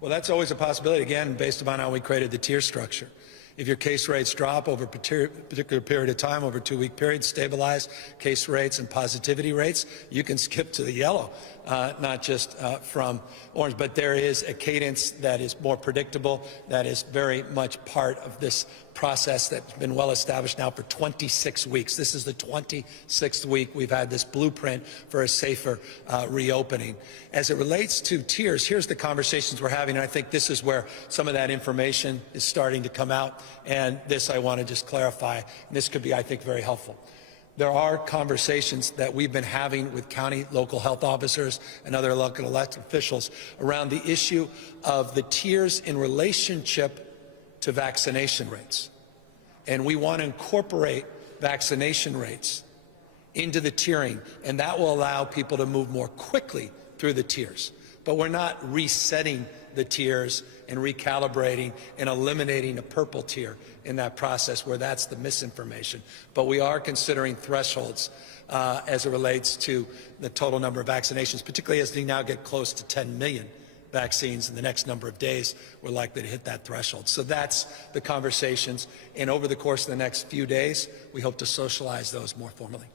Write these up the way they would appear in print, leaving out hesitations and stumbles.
Well, that's always a possibility, again, based upon how we created the tier structure. If your case rates drop over a particular period of time, over a 2-week period, stabilize case rates and positivity rates, you can skip to the yellow, not just from orange. But there is a cadence that is more predictable, that is very much part of this process that's been well established now for 26 weeks. This is the 26th week we've had this blueprint for a safer reopening. As it relates to tiers, here's the conversations we're having, and I think this is where some of that information is starting to come out. And this I want to just clarify, and this could be, I think, very helpful. There are conversations that we've been having with county local health officers and other local elected officials around the issue of the tiers in relationship to vaccination rates. And we want to incorporate vaccination rates into the tiering, and that will allow people to move more quickly through the tiers. But we're not resetting the tiers and recalibrating and eliminating a purple tier in that process where that's the misinformation. But we are considering thresholds as it relates to the total number of vaccinations, particularly as we now get close to 10 million vaccines in the next number of days. We're likely to hit that threshold. So that's the conversations. And over the course of the next few days, we hope to socialize those more formally.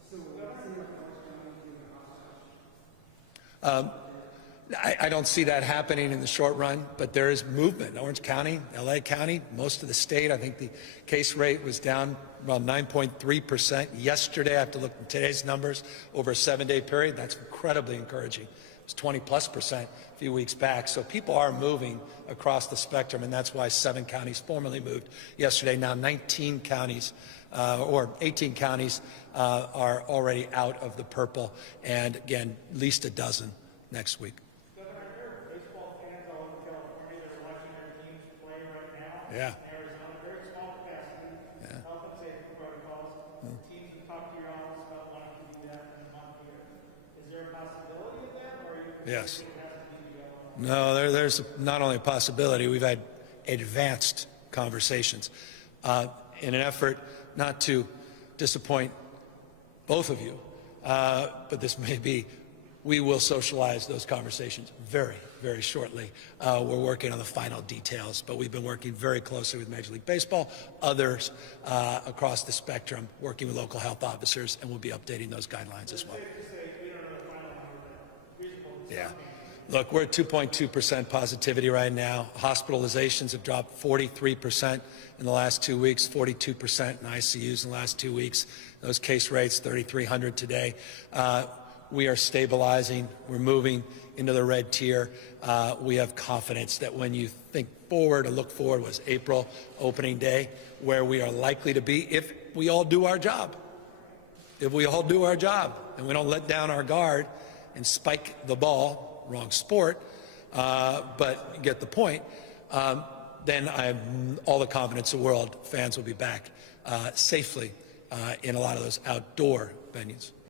I don't see that happening in the short run, but there is movement. Orange County, LA County, most of the state, I think the case rate was down around 9.3% yesterday. I have to look at today's numbers over a 7-day period. That's incredibly encouraging. It was 20+% a few weeks back. So people are moving across the spectrum, and that's why 7 counties formally moved yesterday. Now 19 counties or 18 counties are already out of the purple, and again, at least a dozen next week. Yeah. Arizona, very small capacity, health and safety protocols. Teams have talked to your office about wanting to do that in a month here. Is there a possibility of that, or are you Yes. think it has to be No, there's not only a possibility, we've had advanced conversations in an effort not to disappoint both of you, but this may be, we will socialize those conversations very, very shortly. We're working on the final details, but we've been working very closely with Major League Baseball, others across the spectrum, working with local health officers, and we'll be updating those guidelines as well. Yeah. Look, we're at 2.2% positivity right now. Hospitalizations have dropped 43% in the last 2 weeks, 42% in ICUs in the last 2 weeks. Those case rates, 3,300 today. We are stabilizing. We're moving into the red tier. We have confidence that when you think forward, or look forward, was April opening day, where we are likely to be if we all do our job. If we all do our job and we don't let down our guard and spike the ball, wrong sport, but you get the point, then I have all the confidence in the world fans will be back safely in a lot of those outdoor venues.